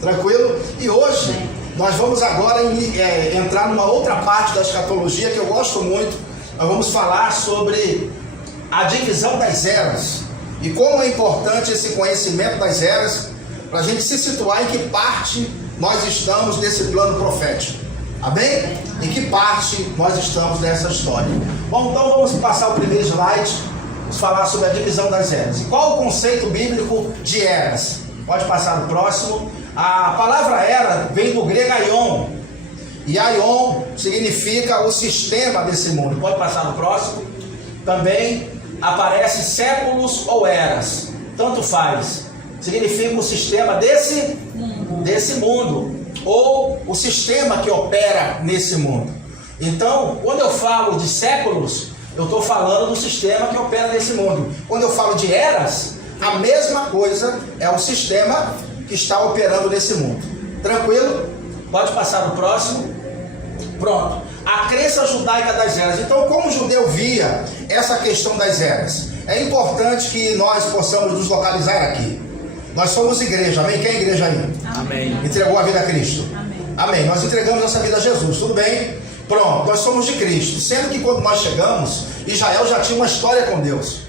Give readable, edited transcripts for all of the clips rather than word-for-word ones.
Tranquilo? E hoje nós vamos agora entrar numa outra parte da escatologia que eu gosto muito. Nós vamos falar sobre a divisão das eras e como é importante esse conhecimento das eras para a gente se situar em que parte nós estamos desse plano profético. Amém? Em que parte nós estamos dessa história? Bom, então vamos passar o primeiro slide. Vamos falar sobre a divisão das eras. E qual o conceito bíblico de eras? Pode passar o próximo. A palavra era vem do grego aion. E aion significa o sistema desse mundo. Pode passar no próximo. Também aparece séculos ou eras. Tanto faz. Significa o sistema desse mundo. Ou o sistema que opera nesse mundo. Então, quando eu falo de séculos, eu estou falando do sistema que opera nesse mundo. Quando eu falo de eras, a mesma coisa é o sistema que está operando nesse mundo. Tranquilo? Pode passar no próximo. Pronto. A crença judaica das eras. Então, como o judeu via essa questão das eras? É importante que nós possamos nos localizar aqui. Nós somos igreja, amém? Quem é igreja aí? Amém. Entregou a vida a Cristo? Amém. Amém. Nós entregamos nossa vida a Jesus, tudo bem? Pronto, nós somos de Cristo. Sendo que quando nós chegamos, Israel já tinha uma história com Deus.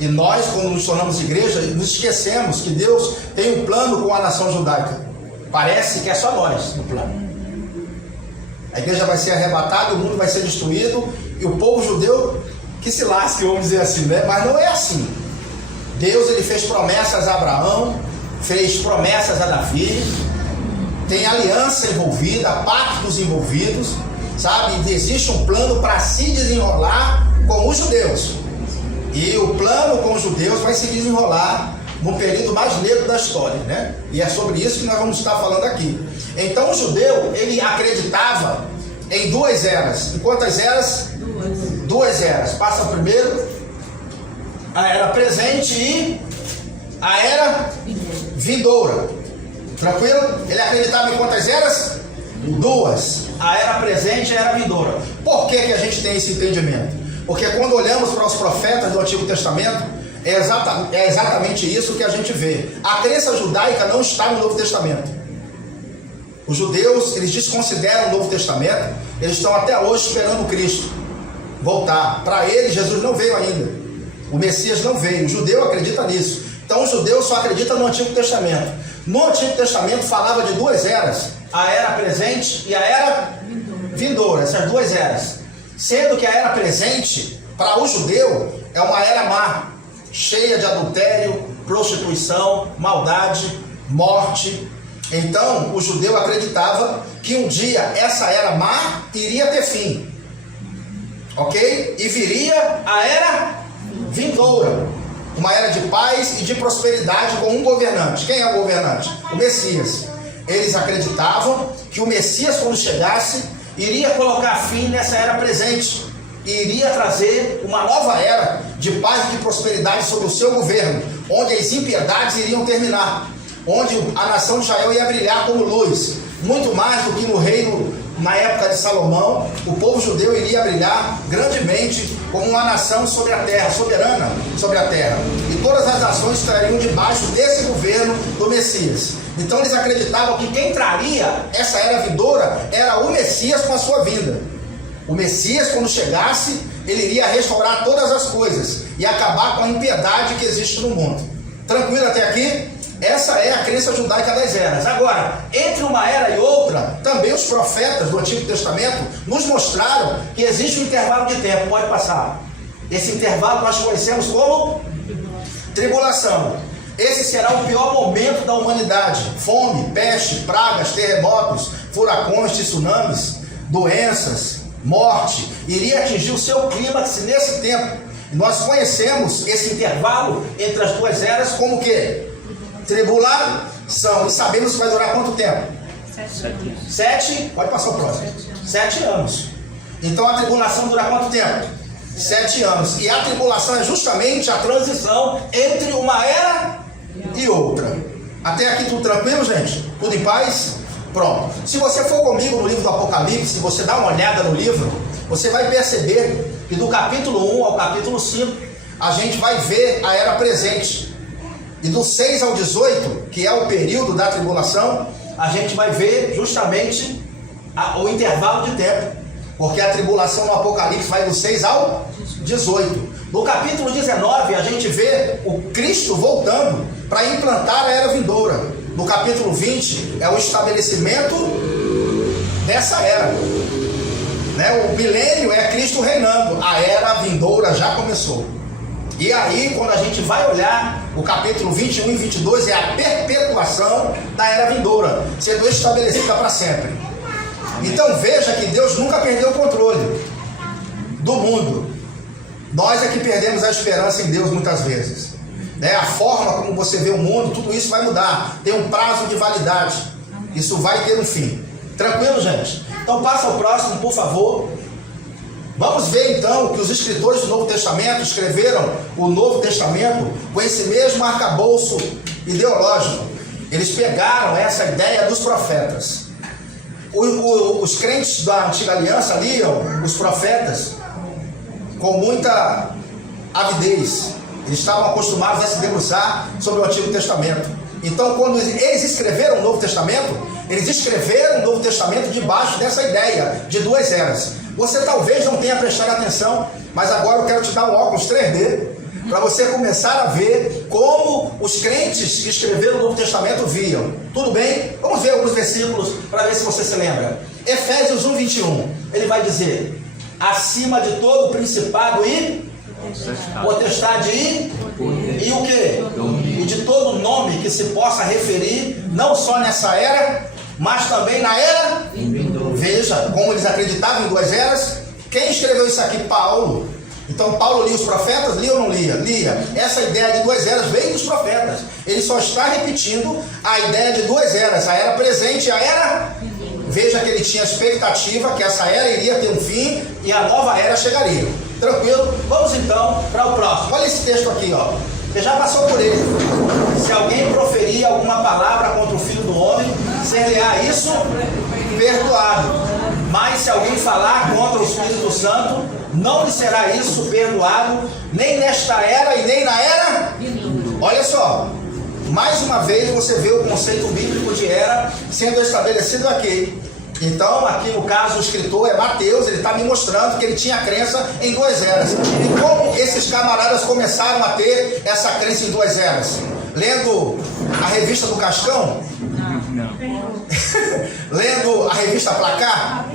E nós, quando nos tornamos igreja, nos esquecemos que Deus tem um plano com a nação judaica. Parece que é só nós no plano. A igreja vai ser arrebatada, o mundo vai ser destruído, e o povo judeu que se lasque, vamos dizer assim, né? Mas não é assim. Deus, ele fez promessas a Abraão, fez promessas a Davi, tem aliança envolvida, pactos envolvidos, sabe? Existe um plano para se desenrolar com os judeus. E o plano com os judeus vai se desenrolar no período mais negro da história, né? E é sobre isso que nós vamos estar falando aqui. Então o judeu, ele acreditava em duas eras. Em quantas eras? Duas eras. Passa primeiro a era presente e a era vindoura. Tranquilo? Ele acreditava em quantas eras? Duas. A era presente e a era vindoura. Por que a gente tem esse entendimento? Porque quando olhamos para os profetas do Antigo Testamento, é exatamente isso que a gente vê. A crença judaica não está no Novo Testamento. Os judeus, eles desconsideram o Novo Testamento. Eles estão até hoje esperando Cristo voltar. Para eles, Jesus não veio ainda. O Messias não veio. O judeu acredita nisso. Então o judeu só acredita no Antigo Testamento. No Antigo Testamento falava de duas eras. A era presente e a era vindoura. Essas duas eras. Sendo que a era presente, para o judeu, é uma era má. Cheia de adultério, prostituição, maldade, morte. Então o judeu acreditava que um dia essa era má iria ter fim. Ok? E viria a era vindoura. Uma era de paz e de prosperidade com um governante. Quem é o governante? O Messias. Eles acreditavam que o Messias, quando chegasse, iria colocar fim nessa era presente. E iria trazer uma nova era de paz e de prosperidade sobre o seu governo, onde as impiedades iriam terminar, onde a nação de Israel ia brilhar como luz, muito mais do que no reino, na época de Salomão. O povo judeu iria brilhar grandemente como uma nação sobre a terra, soberana sobre a terra, e todas as nações estariam debaixo desse governo do Messias. Então eles acreditavam que quem traria essa era vindoura era o Messias com a sua vinda. O Messias, quando chegasse, ele iria restaurar todas as coisas e acabar com a impiedade que existe no mundo. Tranquilo até aqui? Essa é a crença judaica das eras. Agora, entre uma era e outra, também os profetas do Antigo Testamento nos mostraram que existe um intervalo de tempo. Pode passar. Esse intervalo nós conhecemos como tribulação. Esse será o pior momento da humanidade. Fome, peste, pragas, terremotos, furacões, tsunamis, doenças, morte, iria atingir o seu clímax nesse tempo. E nós conhecemos esse intervalo entre as duas eras como o quê? Tribulação. E sabemos que vai durar quanto tempo? 7. Pode passar o próximo. 7 anos. Então a tribulação dura quanto tempo? 7 anos. E a tribulação é justamente a transição entre uma era e outra. Até aqui tudo tranquilo, gente? Tudo em paz? Pronto. Se você for comigo no livro do Apocalipse, se você dá uma olhada no livro, você vai perceber que do capítulo 1 ao capítulo 5, a gente vai ver a era presente. E do 6 ao 18, que é o período da tribulação, a gente vai ver justamente o intervalo de tempo, porque a tribulação no Apocalipse vai do 6 ao 18. No capítulo 19, a gente vê o Cristo voltando para implantar a era vindoura. No capítulo 20, é o estabelecimento dessa era. O milênio é Cristo reinando, a era vindoura já começou. E aí, quando a gente vai olhar o capítulo 21 e 22, é a perpetuação da era vindoura, sendo estabelecida para sempre. Então veja que Deus nunca perdeu o controle do mundo. Nós é que perdemos a esperança em Deus muitas vezes. A forma como você vê o mundo, tudo isso vai mudar. Tem um prazo de validade. Isso vai ter um fim. Tranquilo, gente? Então passa ao próximo, por favor. Vamos ver então que os escritores do Novo Testamento escreveram o Novo Testamento com esse mesmo arcabouço ideológico. Eles pegaram essa ideia dos profetas. Os crentes da Antiga Aliança liam os profetas com muita avidez. Eles estavam acostumados a se debruçar sobre o Antigo Testamento. Então, quando eles escreveram o Novo Testamento, eles escreveram o Novo Testamento debaixo dessa ideia de duas eras. Você talvez não tenha prestado atenção, mas agora eu quero te dar um óculos 3D para você começar a ver como os crentes que escreveram o Novo Testamento viam. Tudo bem? Vamos ver alguns versículos para ver se você se lembra. Efésios 1, 21. Ele vai dizer: acima de todo principado e potestade e o que? E de todo nome que se possa referir, não só nessa era, mas também na era. Veja como eles acreditavam em duas eras. Quem escreveu isso aqui? Paulo. Então Paulo lia os profetas, lia ou não lia? Lia. Essa ideia de duas eras veio dos profetas. Ele só está repetindo a ideia de duas eras, a era presente e a era. Veja que ele tinha expectativa que essa era iria ter um fim e a nova era chegaria. Tranquilo? Vamos então para o próximo. Olha esse texto aqui, ó. Você já passou por ele. Se alguém proferir alguma palavra contra o Filho do Homem, ser-lhe-á isso perdoado. Mas se alguém falar contra o Espírito Santo, não lhe será isso perdoado, nem nesta era e nem na era. Olha só, mais uma vez você vê o conceito bíblico de era sendo estabelecido aqui. Então, aqui no caso, o escritor é Mateus, ele está me mostrando que ele tinha crença em duas eras. E como esses camaradas começaram a ter essa crença em duas eras? Lendo a revista do Cascão? Não. Lendo a revista Placar?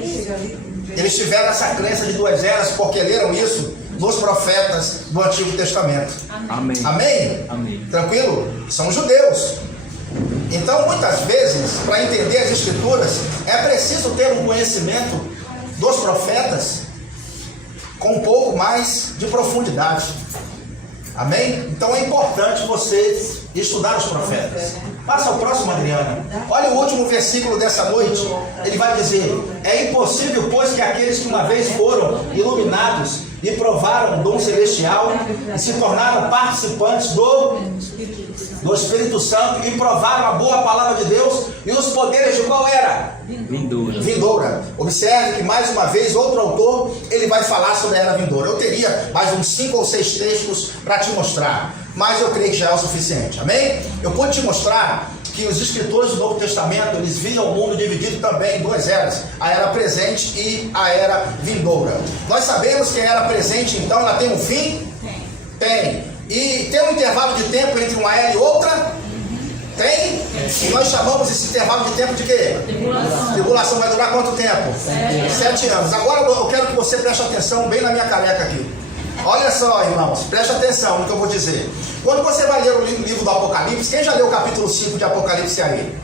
Eles tiveram essa crença de duas eras porque leram isso nos profetas do Antigo Testamento. Amém. Amém? Amém. Tranquilo? São judeus. Então, muitas vezes, para entender as Escrituras, é preciso ter um conhecimento dos profetas com um pouco mais de profundidade. Amém? Então é importante você estudar os profetas. Passa ao próximo, Adriana. Olha o último versículo dessa noite. Ele vai dizer: é impossível, pois, que aqueles que uma vez foram iluminados e provaram o dom celestial e se tornaram participantes do Espírito Santo e provaram a boa palavra de Deus e os poderes de qual era? Vindoura. Observe que mais uma vez outro autor ele vai falar sobre a era vindoura. Eu teria mais uns 5 ou 6 textos para te mostrar, mas eu creio que já é o suficiente. Amém? Eu pude te mostrar que os escritores do Novo Testamento eles viam o mundo dividido também em duas eras, a era presente e a era vindoura. Nós sabemos que a era presente então ela tem um fim? Tem. E tem um intervalo de tempo entre uma era e outra? Tem? E nós chamamos esse intervalo de tempo de quê? Tribulação vai durar quanto tempo? 7 anos. Agora eu quero que você preste atenção bem na minha careca aqui. Olha só, irmãos, preste atenção no que eu vou dizer. Quando você vai ler o livro do Apocalipse, quem já leu o capítulo 5 de Apocalipse aí?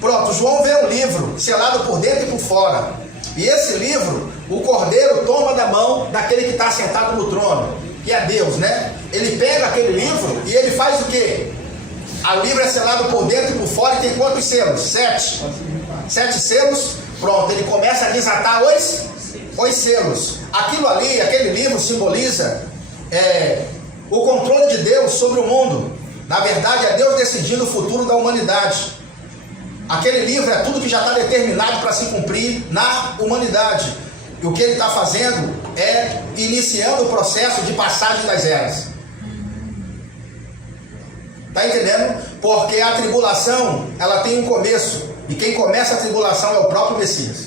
Pronto, João vê um livro selado por dentro e por fora. E esse livro, o Cordeiro toma da mão daquele que está sentado no trono, que é Deus, né? Ele pega aquele livro e ele faz o quê? O livro é selado por dentro e por fora e tem quantos selos? 7. 7 selos. Pronto, ele começa a desatar os selos. Aquilo ali, aquele livro simboliza o controle de Deus sobre o mundo. Na verdade, é Deus decidindo o futuro da humanidade. Aquele livro é tudo que já está determinado para se cumprir na humanidade. E o que ele está fazendo é iniciando o processo de passagem das eras. Está entendendo? Porque a tribulação, ela tem um começo. E quem começa a tribulação é o próprio Messias.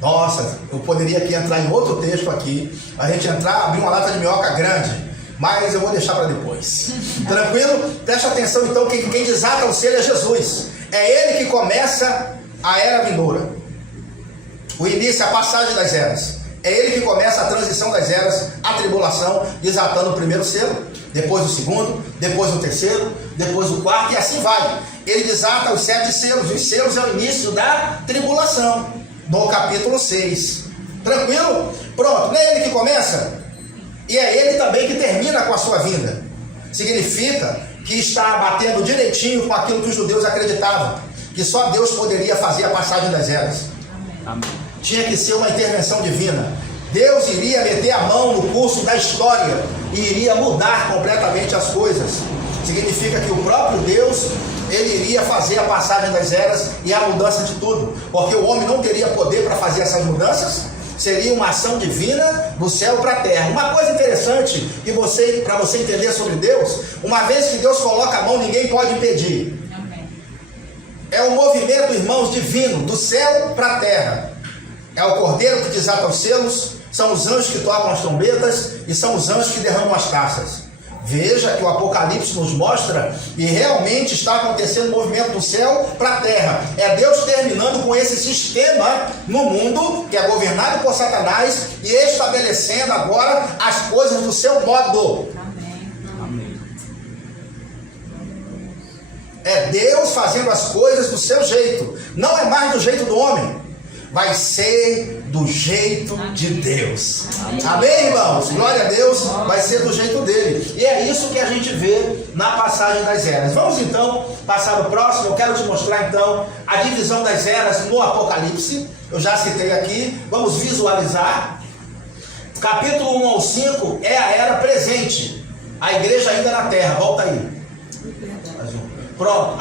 Nossa, eu poderia aqui entrar em outro texto aqui. A gente abrir uma lata de minhoca grande. Mas eu vou deixar para depois. Tranquilo? Preste atenção então, quem desata o selo é Jesus. É Ele que começa a era vindoura. O início, a passagem das eras. É Ele que começa a transição das eras, a tribulação, desatando o primeiro selo, depois o segundo, depois o terceiro, depois o quarto, e assim vai. Ele desata os 7 selos. Os selos é o início da tribulação, no capítulo 6. Tranquilo? Pronto, não é Ele que começa? E é Ele também que termina com a sua vinda. Significa que está batendo direitinho com aquilo que os judeus acreditavam, que só Deus poderia fazer a passagem das eras. Amém. Tinha que ser uma intervenção divina. Deus iria meter a mão no curso da história e iria mudar completamente as coisas. Significa que o próprio Deus, Ele iria fazer a passagem das eras e a mudança de tudo, porque o homem não teria poder para fazer essas mudanças. Seria uma ação divina do céu para a terra. Uma coisa interessante que para você entender sobre Deus, uma vez que Deus coloca a mão, ninguém pode impedir. Amém. É um movimento, irmãos, divino, do céu para a terra. É o cordeiro que desata os selos, são os anjos que tocam as trombetas e são os anjos que derramam as taças. Veja que o Apocalipse nos mostra e realmente está acontecendo um movimento do céu para a terra. É Deus terminando com esse sistema no mundo, que é governado por Satanás, e estabelecendo agora as coisas do seu modo. Amém. Amém. É Deus fazendo as coisas do seu jeito. Não é mais do jeito do homem. Vai ser do jeito de Deus. Amém, irmãos? Glória a Deus. Vai ser do jeito dele. E é isso que a gente vê na passagem das eras. Vamos então passar o próximo. Eu quero te mostrar então a divisão das eras no Apocalipse. Eu já citei aqui. Vamos visualizar. Capítulo 1 ao 5 é a era presente. A igreja ainda na terra. Volta aí. Pronto.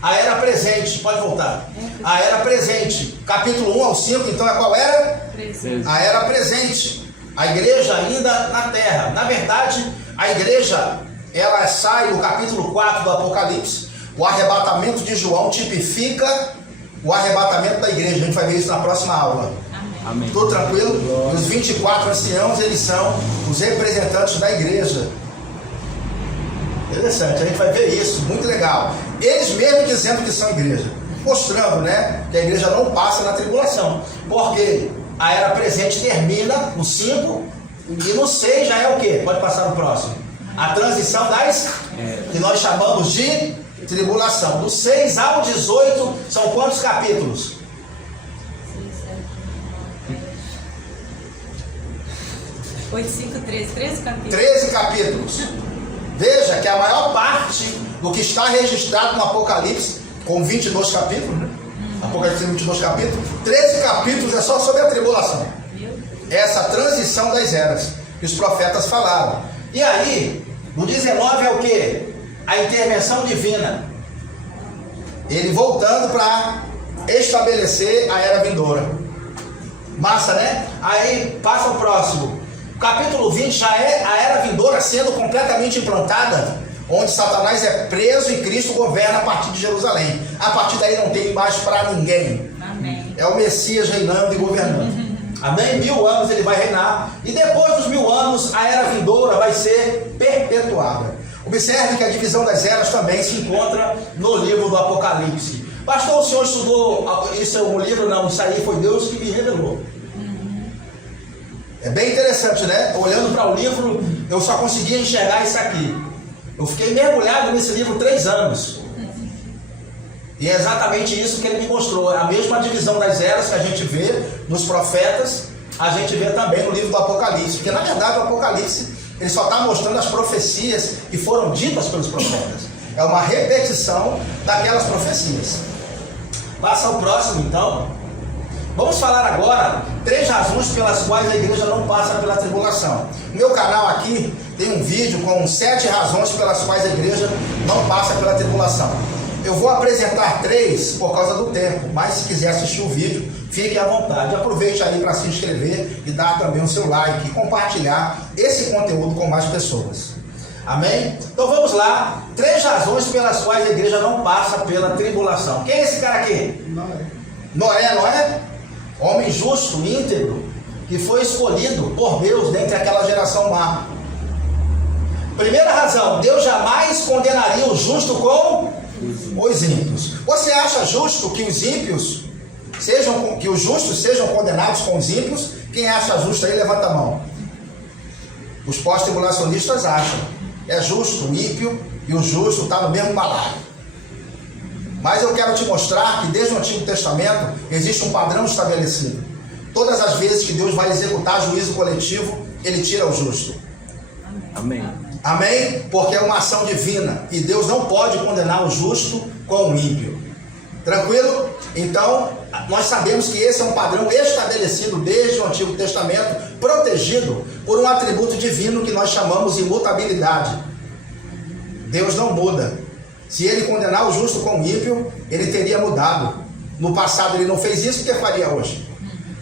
A era presente, pode voltar. A era presente, capítulo 1 ao 5, então é qual era? Presente. A era presente. A igreja ainda na terra. Na verdade, a igreja, ela sai no capítulo 4 do Apocalipse. O arrebatamento de João tipifica o arrebatamento da igreja. A gente vai ver isso na próxima aula. Amém. Tudo tranquilo? Os 24 anciãos, eles são os representantes da igreja. Interessante, a gente vai ver isso, muito legal. Eles mesmos dizendo que são igreja, mostrando, né, que a igreja não passa na tribulação, porque a era presente termina no 5 e no 6 já é o quê? Pode passar no próximo. A transição das, que nós chamamos de tribulação. Do 6 ao 18 são quantos capítulos? 8, 5, 13. 13 capítulos. 13 capítulos. Veja que a maior parte do que está registrado no Apocalipse, com 22 capítulos, né? Apocalipse tem 22 capítulos, 13 capítulos é só sobre a tribulação. Essa transição das eras que os profetas falaram. E aí, no 19 é o que? A intervenção divina. Ele voltando para estabelecer a era vindoura. Massa, né? Aí passa o próximo. O capítulo 20 já é a era vindoura sendo completamente implantada, onde Satanás é preso e Cristo governa a partir de Jerusalém. A partir daí não tem mais para ninguém. Amém. É o Messias reinando e governando. Amém? 1000 anos ele vai reinar. E depois dos 1000 anos, a era vindoura vai ser perpetuada. Observe que a divisão das eras também se encontra no livro do Apocalipse. Pastor, o senhor estudou isso é um livro? Não, isso aí foi Deus que me revelou. É bem interessante, né? Olhando para o livro, eu só conseguia enxergar isso aqui. Eu fiquei mergulhado nesse livro 3 anos. E é exatamente isso que ele me mostrou. A mesma divisão das eras que a gente vê nos profetas, a gente vê também no livro do Apocalipse. Porque na verdade o Apocalipse, ele só está mostrando as profecias que foram ditas pelos profetas. É uma repetição daquelas profecias. Passa ao próximo então. Vamos falar agora 3 razões pelas quais a igreja não passa pela tribulação. No meu canal aqui tem um vídeo com 7 razões pelas quais a igreja não passa pela tribulação. Eu vou apresentar 3 por causa do tempo, mas se quiser assistir o vídeo, fique à vontade. Aproveite aí para se inscrever e dar também o seu like e compartilhar esse conteúdo com mais pessoas. Amém? Então vamos lá. 3 razões pelas quais a igreja não passa pela tribulação. Quem é esse cara aqui? Noé? Homem justo, íntegro, que foi escolhido por Deus dentre aquela geração má. Primeira razão, Deus jamais condenaria o justo com os ímpios. Você acha justo que os ímpios que os justos sejam condenados com os ímpios? Quem acha justo aí, levanta a mão. Os pós-tribulacionistas acham. É justo o ímpio e o justo está no mesmo balaio. Mas eu quero te mostrar que desde o Antigo Testamento existe um padrão estabelecido. Todas as vezes que Deus vai executar juízo coletivo, Ele tira o justo. Amém. Amém? Porque é uma ação divina e Deus não pode condenar o justo com o ímpio. Tranquilo? Então, nós sabemos que esse é um padrão estabelecido desde o Antigo Testamento, protegido por um atributo divino que nós chamamos imutabilidade. Deus não muda. Se Ele condenar o justo com o ímpio, Ele teria mudado. No passado Ele não fez isso, o que faria hoje?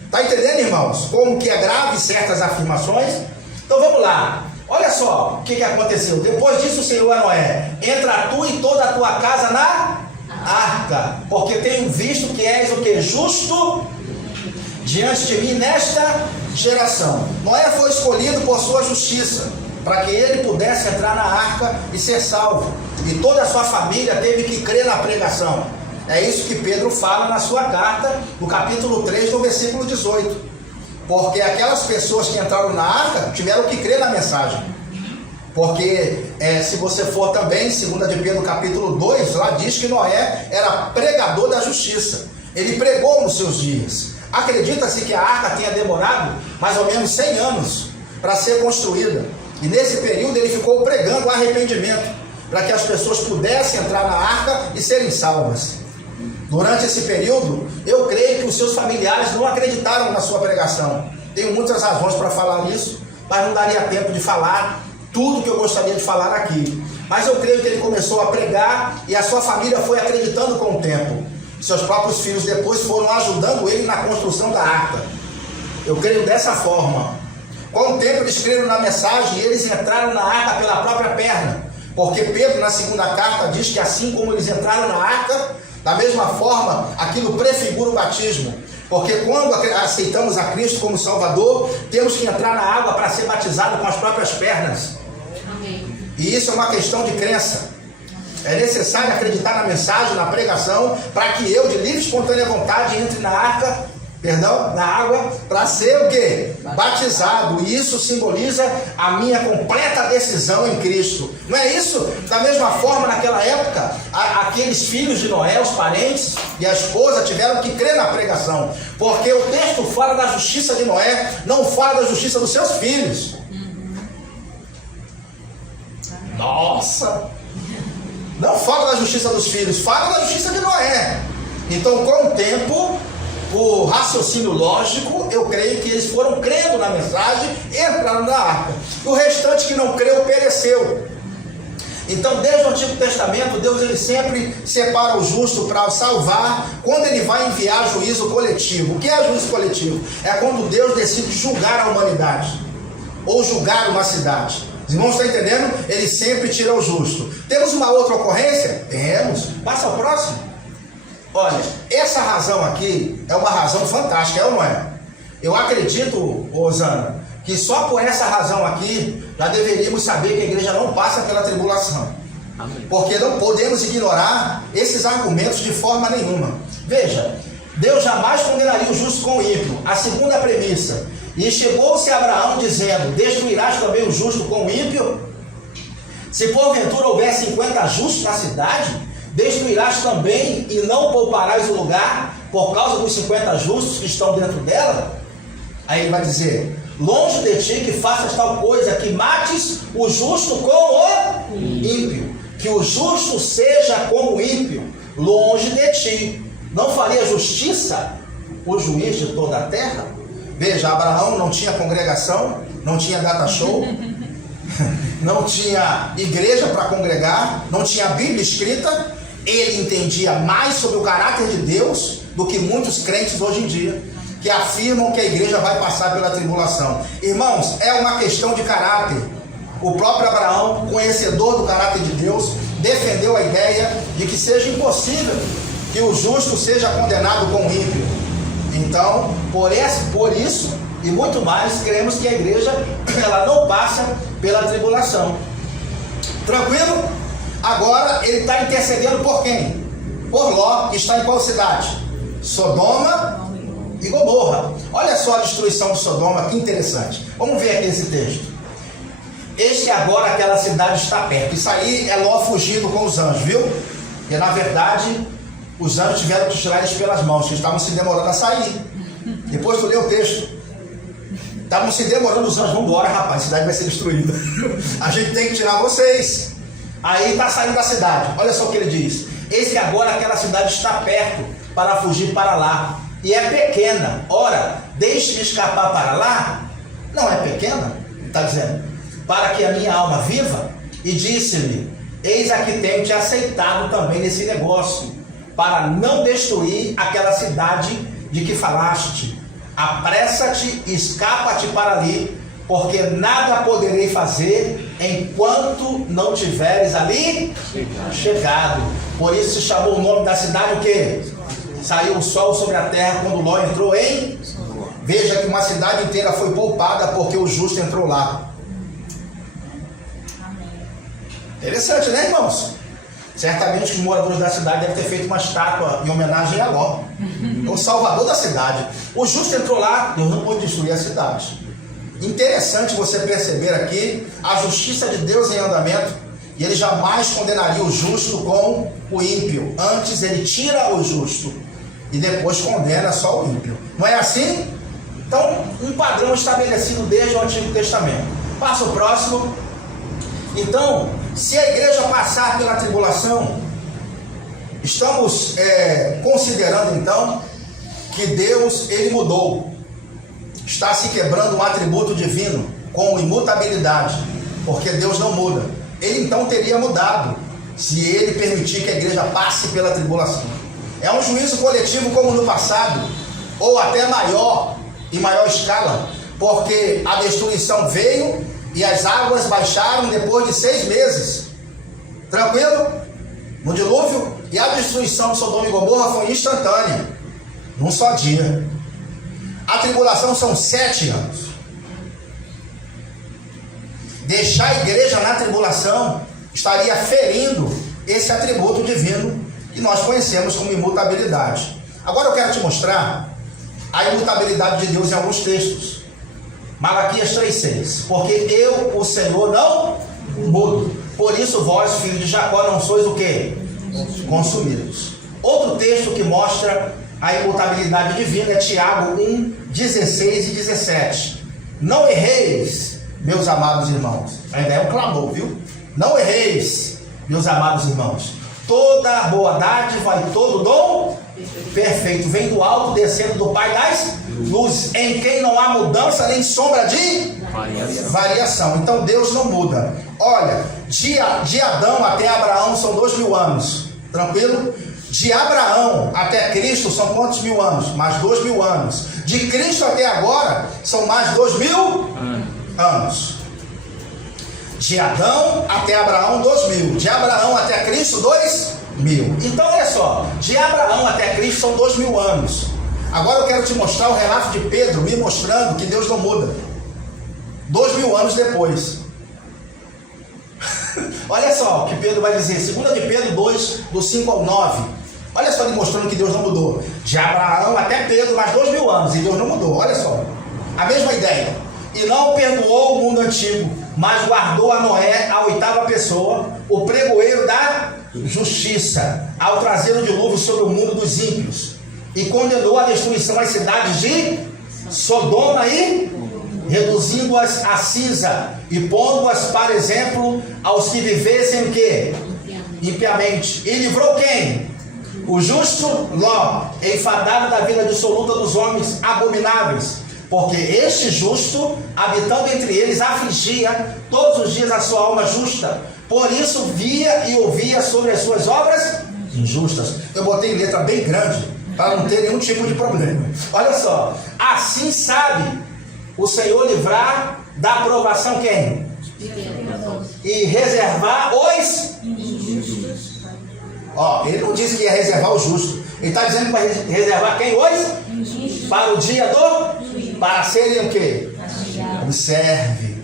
Está entendendo, irmãos? Como que é grave certas afirmações? Então vamos lá. Olha só o que aconteceu. Depois disso, o Senhor a Noé: entra tu e toda a tua casa na arca, porque tenho visto que és o que? Justo diante de mim nesta geração. Noé foi escolhido por sua justiça, para que ele pudesse entrar na arca e ser salvo. E toda a sua família teve que crer na pregação. É isso que Pedro fala na sua carta, no capítulo 3, no versículo 18. Porque aquelas pessoas que entraram na arca tiveram que crer na mensagem. Porque se você for também, 2 de Pedro capítulo 2, lá diz que Noé era pregador da justiça. Ele pregou nos seus dias. Acredita-se que a arca tenha demorado mais ou menos 100 anos para ser construída. E nesse período ele ficou pregando arrependimento, para que as pessoas pudessem entrar na arca e serem salvas. Durante esse período, eu creio que os seus familiares não acreditaram na sua pregação. Tenho muitas razões para falar isso, mas não daria tempo de falar tudo que eu gostaria de falar aqui. Mas eu creio que ele começou a pregar e a sua família foi acreditando com o tempo. Seus próprios filhos depois foram ajudando ele na construção da arca. Eu creio dessa forma. Com o tempo eles creram na mensagem e eles entraram na arca pela própria perna. Porque Pedro, na segunda carta, diz que assim como eles entraram na arca, da mesma forma, aquilo prefigura o batismo. Porque quando aceitamos a Cristo como Salvador, temos que entrar na água para ser batizado com as próprias pernas. Amém. E isso é uma questão de crença. É necessário acreditar na mensagem, na pregação, para que eu, de livre e espontânea vontade, entre na água, para ser o quê? Batizado. E isso simboliza a minha completa decisão em Cristo. Não é isso? Da mesma forma, naquela época, aqueles filhos de Noé, os parentes e a esposa, tiveram que crer na pregação. Porque o texto fala da justiça de Noé, não fala da justiça dos seus filhos. Nossa! Não fala da justiça dos filhos, fala da justiça de Noé. Então, com o tempo, por raciocínio lógico, eu creio que eles foram crendo na mensagem e entraram na arca. O restante que não creu pereceu. Então, desde o Antigo Testamento, Deus ele sempre separa o justo para salvar quando ele vai enviar juízo coletivo. O que é juízo coletivo? É quando Deus decide julgar a humanidade ou julgar uma cidade. Os irmãos estão entendendo? Ele sempre tira o justo. Temos uma outra ocorrência? Temos. Passa ao próximo. Olha, essa razão aqui é uma razão fantástica, é ou não é? Eu acredito, Osana, que só por essa razão aqui já deveríamos saber que a igreja não passa pela tribulação. Amém. Porque não podemos ignorar esses argumentos de forma nenhuma. Veja, Deus jamais condenaria o justo com o ímpio. A segunda premissa: e chegou-se a Abraão dizendo: destruirás também o justo com o ímpio? Se porventura houver 50 justos na cidade, destruirás também e não pouparás o lugar por causa dos 50 justos que estão dentro dela? Aí ele vai dizer: longe de ti que faças tal coisa, que mates o justo com o ímpio. Que o justo seja como o ímpio, longe de ti. Não faria justiça o juiz de toda a terra? Veja, Abraão não tinha congregação, não tinha data show, não tinha igreja para congregar, não tinha Bíblia escrita. Ele entendia mais sobre o caráter de Deus do que muitos crentes hoje em dia, que afirmam que a igreja vai passar pela tribulação. Irmãos, é uma questão de caráter. O próprio Abraão, conhecedor do caráter de Deus, defendeu a ideia de que seja impossível que o justo seja condenado com o ímpio. Então, por isso e muito mais, cremos que a igreja ela não passa pela tribulação. Tranquilo? Agora ele está intercedendo por quem? Por Ló, que está em qual cidade? Sodoma e Gomorra. Olha só a destruição de Sodoma, que interessante. Vamos ver aqui esse texto. Eis que agora aquela cidade está perto. Isso aí é Ló fugindo com os anjos, viu? E na verdade, os anjos tiveram que tirar eles pelas mãos, que estavam se demorando a sair. Depois tu lê o texto. Estavam se demorando, os anjos, vamos embora, rapaz, a cidade vai ser destruída. A gente tem que tirar vocês. Aí está saindo da cidade. Olha só o que ele diz. Eis que agora aquela cidade está perto para fugir para lá. E é pequena. Ora, deixe-me escapar para lá. Não é pequena? Está dizendo. Para que a minha alma viva. E disse-lhe, eis aqui tenho te aceitado também nesse negócio, para não destruir aquela cidade de que falaste. Apressa-te e escapa-te para ali, porque nada poderei fazer enquanto não tiveres ali chegado. Por isso se chamou o nome da cidade o quê? Saiu o sol sobre a terra quando Ló entrou em... Veja que uma cidade inteira foi poupada porque o justo entrou lá. Interessante, né, irmãos? Certamente os moradores da cidade devem ter feito uma estátua em homenagem a Ló, o salvador da cidade. O justo entrou lá, Deus não pôde destruir a cidade. Interessante você perceber aqui a justiça de Deus em andamento, e ele jamais condenaria o justo com o ímpio. Antes ele tira o justo e depois condena só o ímpio. Não é assim? Então, um padrão estabelecido desde o Antigo Testamento. Passa o próximo. Então, se a igreja passar pela tribulação, estamos considerando então que Deus, ele mudou. Está se quebrando um atributo divino com imutabilidade, porque Deus não muda. Ele então teria mudado se ele permitir que a igreja passe pela tribulação. É um juízo coletivo como no passado, ou até maior, em maior escala, porque a destruição veio e as águas baixaram depois de 6 meses. Tranquilo? No dilúvio. E a destruição de Sodoma e Gomorra foi instantânea, num só dia. A tribulação são 7 anos. Deixar a igreja na tribulação estaria ferindo esse atributo divino que nós conhecemos como imutabilidade. Agora eu quero te mostrar a imutabilidade de Deus em alguns textos. Malaquias 3,6. Porque eu, o Senhor, não mudo. Por isso vós, filhos de Jacó, não sois o quê? Consumidos. Outro texto que mostra a imutabilidade divina é Tiago 1, 16 e 17. Não erreis, meus amados irmãos. Ainda é um clamor, viu? Não erreis, meus amados irmãos. Toda boa dádiva e todo dom perfeito vem do alto, descendo do Pai das luzes, em quem não há mudança nem sombra de variação. Então Deus não muda. Olha, de Adão até Abraão são 2000 anos. Tranquilo? De Abraão até Cristo são quantos mil anos? Mais 2000 anos. De Cristo até agora são mais 2000 anos. De Adão até Abraão 2000. De Abraão até Cristo 2000. Então olha só, de Abraão até Cristo são 2000 anos. Agora eu quero te mostrar o relato de Pedro me mostrando que Deus não muda. 2000 anos depois. Olha só o que Pedro vai dizer, 2 de Pedro 2, do 5 ao 9. Olha só ele mostrando que Deus não mudou. De Abraão até Pedro, mais 2000 anos, e Deus não mudou. Olha só, a mesma ideia. E não perdoou o mundo antigo, mas guardou a Noé, a 8ª pessoa, o pregoeiro da justiça, ao trazer o dilúvio sobre o mundo dos ímpios, e condenou a destruição às cidades de Sodoma e reduzindo-as a cinza e pondo-as para exemplo aos que vivessem o quê? Impiamente. E livrou quem? O justo Ló, enfadado da vida dissoluta dos homens abomináveis, porque este justo, habitando entre eles, afligia todos os dias a sua alma justa. Por isso via e ouvia sobre as suas obras injustas. Eu botei em letra bem grande para não ter nenhum tipo de problema. Olha só, assim sabe o Senhor livrar da aprovação quem? e reservar os... Ó, ele não disse que ia reservar o justo. Ele está dizendo que vai reservar quem? Os? Para o dia do... Para serem o quê? Observe.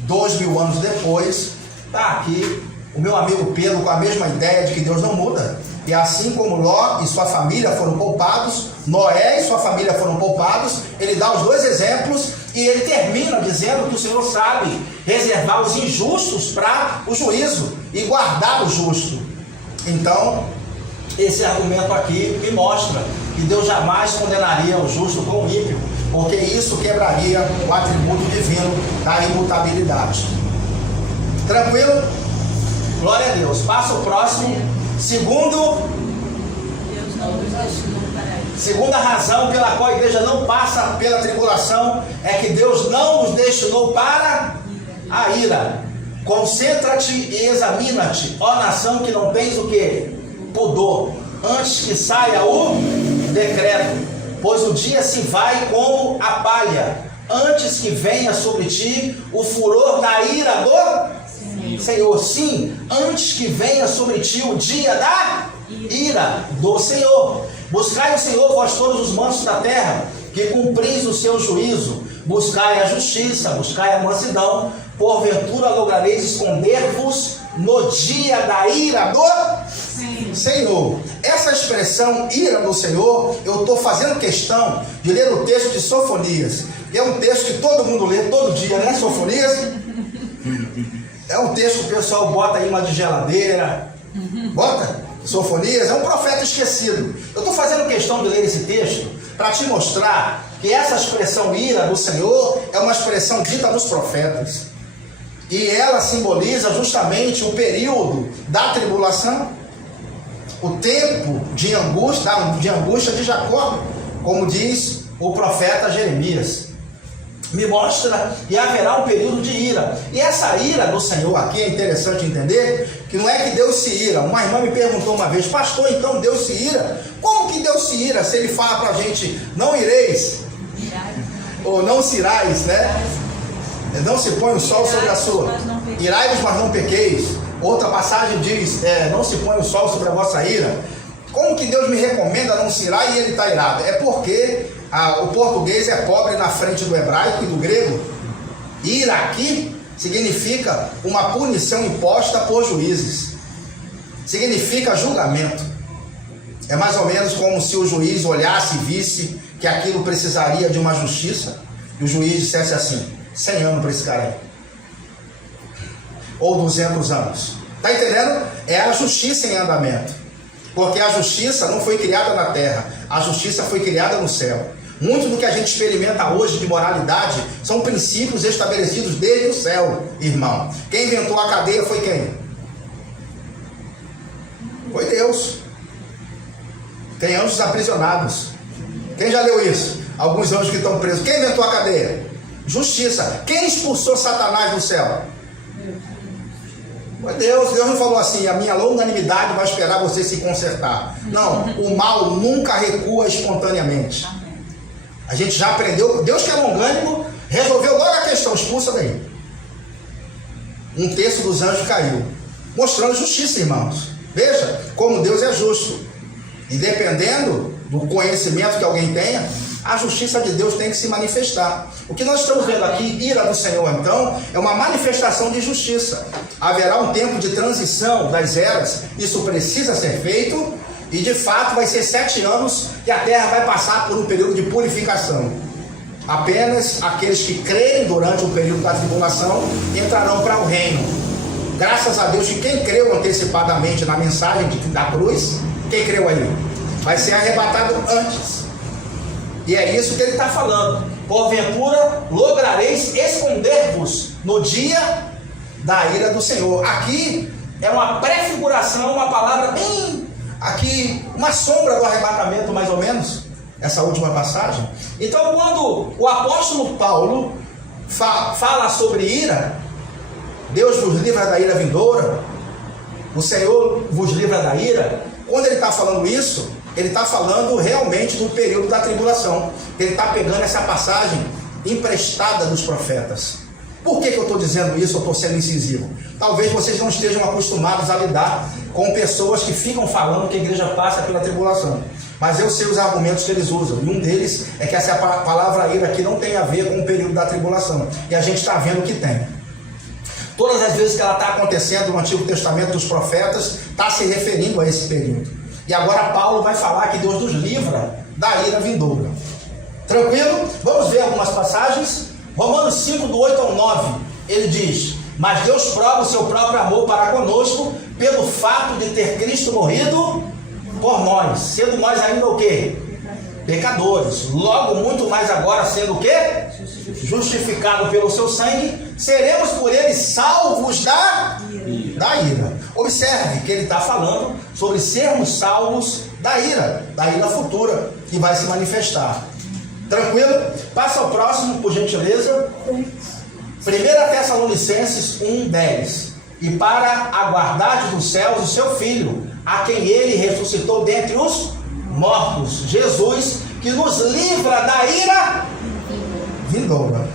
2000 anos depois, está aqui o meu amigo Pedro com a mesma ideia de que Deus não muda. E assim como Ló e sua família foram poupados, Noé e sua família foram poupados, ele dá os dois exemplos e ele termina dizendo que o Senhor sabe reservar os injustos para o juízo e guardar o justo. Então, esse argumento aqui me mostra que Deus jamais condenaria o justo com o ímpio, porque isso quebraria o atributo divino da imutabilidade. Tranquilo? Glória a Deus. Passa o próximo. Segunda razão pela qual a igreja não passa pela tribulação é que Deus não nos destinou para a ira. Concentra-te e examina-te, ó nação que não tens o que? Pudor, antes que saia o decreto, pois o dia se vai como a palha, antes que venha sobre ti o furor da ira do Senhor. Sim, antes que venha sobre ti o dia da ira do Senhor. Buscai o Senhor, vós todos os mansos da terra, que cumpris o seu juízo. Buscai a justiça, buscai a mansidão, porventura lograreis esconder-vos no dia da ira do Senhor. Essa expressão, ira do Senhor, eu estou fazendo questão de ler o texto de Sofonias. É um texto que todo mundo lê todo dia, né, Sofonias? É um texto que o pessoal bota aí uma de geladeira, bota Sofonias, é um profeta esquecido. Eu estou fazendo questão de ler esse texto para te mostrar que essa expressão ira do Senhor é uma expressão dita nos profetas. E ela simboliza justamente o período da tribulação, o tempo de angústia de Jacó, como diz o profeta Jeremias. Me mostra que haverá um período de ira. E essa ira do Senhor aqui é interessante entender que não é que Deus se ira. Uma irmã me perguntou uma vez: pastor, então Deus se ira? Como que Deus se ira se ele fala para a gente, não ireis, ou não se irais, né? Não se põe o sol sobre a sua. Irai-vos, mas não pequeis. Outra passagem diz, não se põe o sol sobre a vossa ira. Como que Deus me recomenda não se irar e ele está irado? É porque o português é pobre na frente do hebraico e do grego. Ira aqui significa uma punição imposta por juízes. Significa julgamento. É mais ou menos como se o juiz olhasse e visse que aquilo precisaria de uma justiça, e o juiz dissesse assim: 100 anos para esse cara aí, ou 200 anos. Está entendendo? É a justiça em andamento, porque a justiça não foi criada na terra, a justiça foi criada no céu. Muito do que a gente experimenta hoje de moralidade são princípios estabelecidos desde o céu, irmão. Quem inventou a cadeia foi quem? Foi Deus. Tem anjos aprisionados. Quem já leu isso? Alguns anjos que estão presos. Quem inventou a cadeia? Justiça. Quem expulsou Satanás do céu? Foi Deus. Deus não falou assim: a minha longanimidade vai esperar você se consertar. Não, o mal nunca recua espontaneamente. A gente já aprendeu. Deus, que é longânimo, resolveu logo a questão: expulsa daí. Um terço dos anjos caiu, mostrando justiça, irmãos. Veja como Deus é justo. E dependendo do conhecimento que alguém tenha, a justiça de Deus tem que se manifestar. O que nós estamos vendo aqui, ira do Senhor, então, é uma manifestação de justiça. Haverá um tempo de transição das eras, isso precisa ser feito, e de fato vai ser 7 anos que a terra vai passar por um período de purificação. Apenas aqueles que crerem durante o período da tribulação entrarão para o reino. Graças a Deus que quem creu antecipadamente na mensagem da cruz, quem creu aí, vai ser arrebatado antes. E é isso que ele está falando: porventura lograreis esconder-vos no dia da ira do Senhor. Aqui é uma prefiguração, uma palavra bem aqui, uma sombra do arrebatamento, mais ou menos, essa última passagem. Então, quando o apóstolo Paulo fala sobre ira, Deus vos livra da ira vindoura, o Senhor vos livra da ira. Quando ele está falando isso, ele está falando realmente do período da tribulação. Ele está pegando essa passagem emprestada dos profetas. Por que eu estou dizendo isso? Eu estou sendo incisivo. Talvez vocês não estejam acostumados a lidar com pessoas que ficam falando que a igreja passa pela tribulação. Mas eu sei os argumentos que eles usam. E um deles é que essa palavra ira aqui não tem a ver com o período da tribulação. E a gente está vendo que tem. Todas as vezes que ela está acontecendo no Antigo Testamento dos profetas, está se referindo a esse período. E agora Paulo vai falar que Deus nos livra da ira vindoura. Tranquilo? Vamos ver algumas passagens. Romanos 5, do 8 ao 9, ele diz: mas Deus prova o seu próprio amor para conosco, pelo fato de ter Cristo morrido por nós, sendo nós ainda o quê? Pecadores. Logo, muito mais agora, sendo o quê? Justificado pelo seu sangue, seremos por ele salvos da ira. Observe que ele está falando sobre sermos salvos da ira futura, que vai se manifestar. Tranquilo? Passa ao próximo, por gentileza. 1 Tessalonicenses 1:10. E para aguardar dos céus o seu Filho, a quem ele ressuscitou dentre os mortos, Jesus, que nos livra da ira vindoura.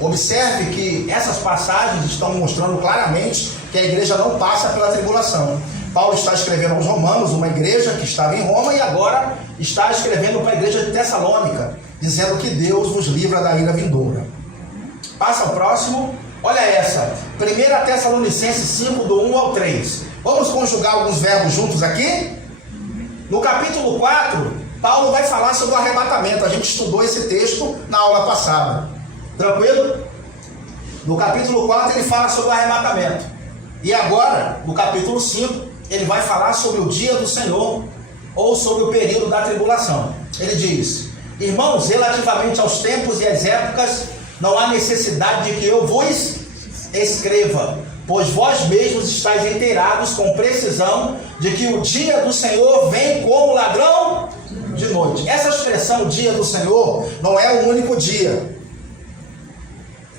Observe que essas passagens estão mostrando claramente que a igreja não passa pela tribulação. Paulo está escrevendo aos Romanos, uma igreja que estava em Roma, e agora está escrevendo para a igreja de Tessalônica, dizendo que Deus nos livra da ira vindoura. Passa ao próximo. Olha essa, 1 Tessalonicenses 5, do 1 ao 3. Vamos conjugar alguns verbos juntos aqui? No capítulo 4, Paulo vai falar sobre o arrebatamento. A gente estudou esse texto na aula passada. Tranquilo? No capítulo 4 ele fala sobre o arrebatamento. E agora, no capítulo 5, ele vai falar sobre o dia do Senhor, ou sobre o período da tribulação. Ele diz: irmãos, relativamente aos tempos e às épocas, não há necessidade de que eu vos escreva, pois vós mesmos estáis inteirados com precisão de que o dia do Senhor vem como ladrão de noite. Essa expressão, dia do Senhor, não é um único dia.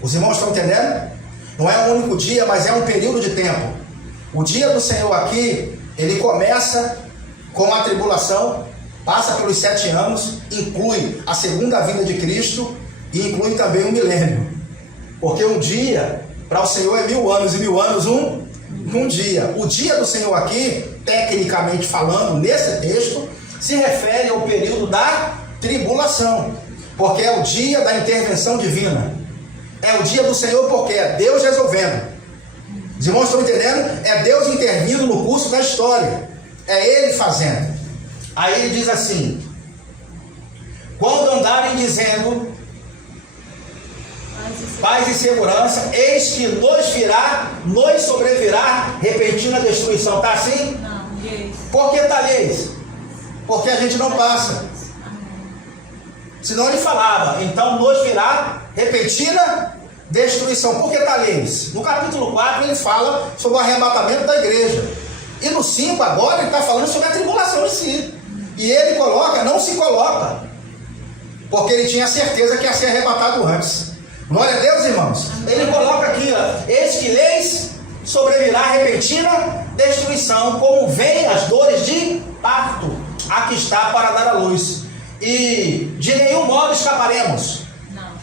Os irmãos estão entendendo? Não é um único dia, mas é um período de tempo. O dia do Senhor aqui, ele começa com a tribulação, passa pelos 7 anos, inclui a segunda vinda de Cristo e inclui também o milênio. Porque um dia para o Senhor é 1000 anos, e 1000 anos um dia. O dia do Senhor aqui, tecnicamente falando, nesse texto, se refere ao período da tribulação, porque é o dia da intervenção divina. É o dia do Senhor porque é Deus resolvendo. Os irmãos estão entendendo? É Deus intervindo no curso da história. É Ele fazendo. Aí ele diz assim: quando andarem dizendo paz e segurança, eis que nos sobrevirá repentina destruição. Está assim? Não, yes. Por que está alheio? Porque a gente não passa. Senão ele falava, então nos virá repentina destruição. Por que está alheio? No capítulo 4 ele fala sobre o arrebatamento da igreja. E no 5 agora ele está falando sobre a tribulação em si. E ele coloca, não se coloca, porque ele tinha certeza que ia ser arrebatado antes. Glória a Deus, irmãos. Ele coloca aqui, ó, eis que lhes sobrevirá repentina destruição, como vem as dores de parto, aqui está para dar a luz, e de nenhum modo escaparemos.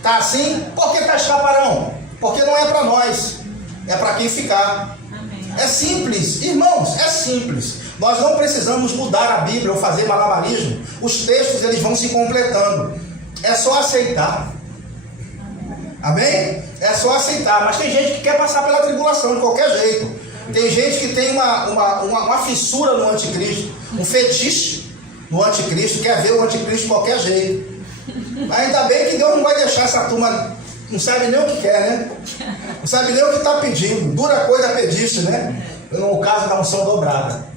Tá assim? Por que escaparão? Porque não é para nós, é para quem ficar. Amém. É simples, irmãos, é simples. Nós não precisamos mudar a Bíblia ou fazer malabarismo. Os textos eles vão se completando. É só aceitar. Amém? É só aceitar. Mas tem gente que quer passar pela tribulação de qualquer jeito. Tem gente que tem uma fissura no anticristo, um fetiche no anticristo, quer ver o anticristo de qualquer jeito. Ainda bem que Deus não vai deixar essa turma, não sabe nem o que quer, né? Não sabe nem o que está pedindo. Dura coisa pediste, né? No caso da unção dobrada.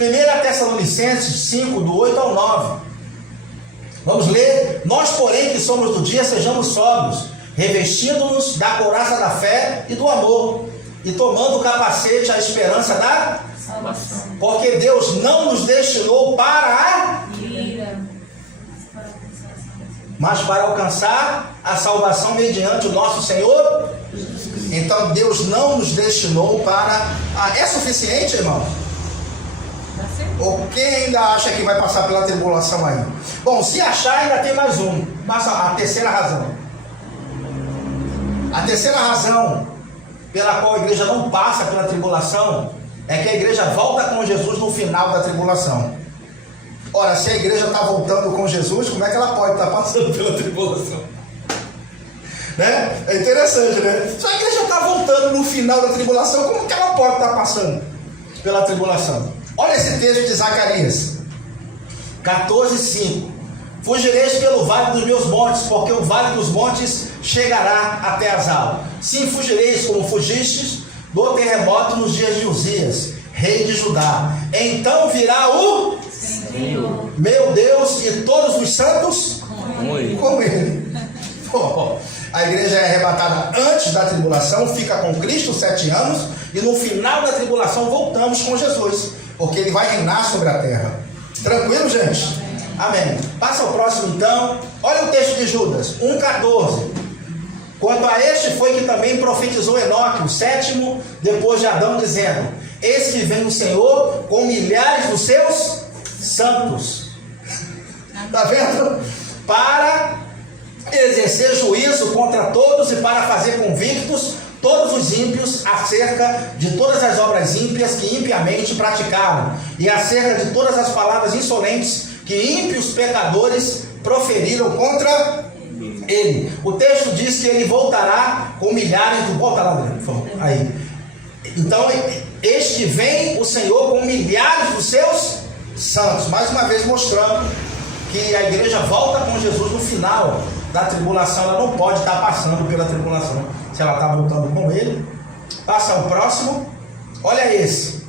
1 Tessalonicenses 5, do 8 ao 9. Vamos ler. Nós, porém, que somos do dia, sejamos sóbrios, revestindo-nos da couraça da fé e do amor, e tomando o capacete a esperança da Salvação. porque Deus não nos destinou para a Ira. mas para alcançar a salvação mediante o nosso Senhor. Então Deus não nos destinou para é suficiente, irmão? Ou quem ainda acha que vai passar pela tribulação aí? Bom, se achar, ainda tem mais um. Passa a terceira razão. A terceira razão pela qual a igreja não passa pela tribulação é que a igreja volta com Jesus no final da tribulação. Ora, se a igreja está voltando com Jesus, como é que ela pode estar passando pela tribulação? Né? É interessante, né? Se a igreja está voltando no final da tribulação, como que ela pode estar passando pela tribulação? Olha esse texto de Zacarias 14:5. Fugireis pelo vale dos meus montes, porque o vale dos montes chegará até Azal. Sim, fugireis como fugistes do terremoto nos dias de Uzias, rei de Judá. Então virá o Senhor, meu Deus, e todos os santos com ele. Bom, a igreja é arrebatada antes da tribulação, fica com Cristo 7 anos, e no final da tribulação voltamos com Jesus, porque ele vai reinar sobre a terra. Tranquilo, gente? Amém. Passa ao próximo então. Olha o texto de Judas 1,14. Quanto a este foi que também profetizou Enoque, o sétimo depois de Adão, dizendo: eis que vem o Senhor com milhares dos seus santos. Está vendo? Para exercer juízo contra todos e para fazer convictos todos os ímpios acerca de todas as obras ímpias que impiamente praticaram, e acerca de todas as palavras insolentes que ímpios pecadores proferiram contra ele. O texto diz que ele voltará com milhares do... Volta lá, por favor. Aí. Então, este vem o Senhor com milhares dos seus santos. Mais uma vez mostrando que a igreja volta com Jesus no final da tribulação. Ela não pode estar passando pela tribulação se ela está voltando com ele. Passa ao próximo. Olha esse.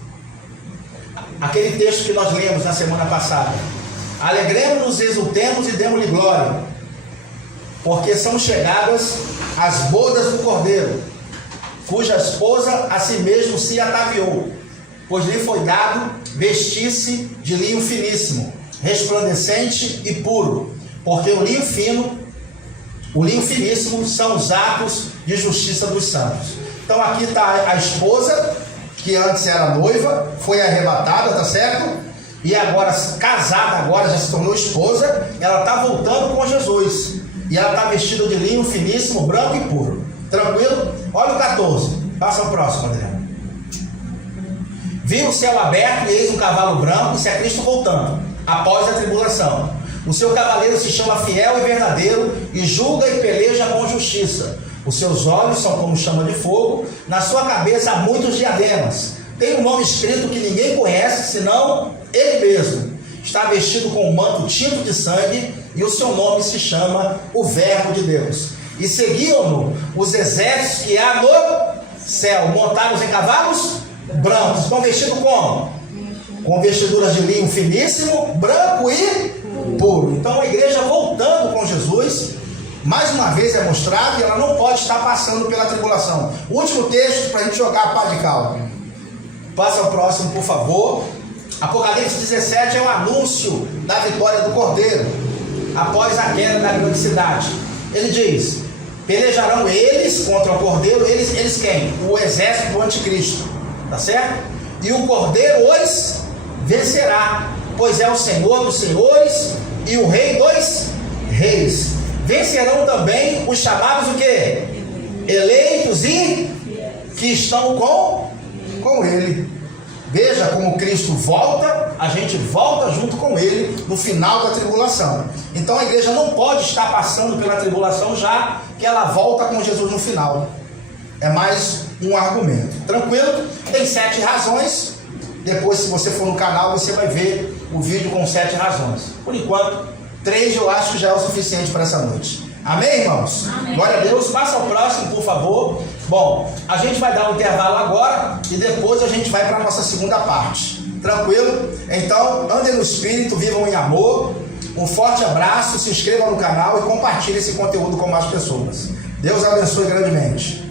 Aquele texto que nós lemos na semana passada. Alegremos-nos, exultemos e demos-lhe glória, porque são chegadas as bodas do Cordeiro, cuja esposa a si mesmo se ataviou, pois lhe foi dado vestir-se de linho finíssimo, resplandecente e puro, porque o linho finíssimo são os atos de justiça dos santos. Então aqui está a esposa, que antes era noiva, foi arrebatada, tá certo? E agora, casada, agora já se tornou esposa, ela está voltando com Jesus. E ela está vestida de linho finíssimo, branco e puro. Tranquilo? Olha o 14. Passa ao próximo, Adriano. Viu o céu aberto e eis um cavalo branco, isso é Cristo voltando, após a tribulação. O seu cavaleiro se chama Fiel e Verdadeiro, e julga e peleja com justiça. Os seus olhos são como chama de fogo, na sua cabeça há muitos diademas. Tem um nome escrito que ninguém conhece, senão ele mesmo. Está vestido com um manto tinto de sangue, e o seu nome se chama o Verbo de Deus. E seguiam-no os exércitos que há no céu, montados em cavalos brancos. Estão vestidos como? Com vestiduras de linho finíssimo, branco e puro. Então a igreja voltando com Jesus, mais uma vez é mostrado que ela não pode estar passando pela tribulação. Último texto para a gente jogar a pá de cal. Passa ao próximo, por favor. Apocalipse 17 é o anúncio da vitória do Cordeiro após a queda da grande cidade. Ele diz: pelejarão eles contra o Cordeiro. Eles quem? O exército do anticristo, tá certo? E o Cordeiro os vencerá, pois é o Senhor dos senhores e o Rei dos reis. Vencerão também os chamados o quê? Eleitos e que estão com ele. Veja como Cristo volta, a gente volta junto com ele no final da tribulação. Então a igreja não pode estar passando pela tribulação, já que ela volta com Jesus no final. É mais um argumento. Tranquilo? Tem 7 razões. Depois, se você for no canal, você vai ver o vídeo com 7 razões. Por enquanto, 3 eu acho que já é o suficiente para essa noite. Amém, irmãos? Amém. Glória a Deus. Passa ao próximo, por favor. Bom, a gente vai dar um intervalo agora e depois a gente vai para a nossa segunda parte. Tranquilo? Então, andem no Espírito, vivam em amor. Um forte abraço, se inscrevam no canal e compartilhem esse conteúdo com mais pessoas. Deus abençoe grandemente.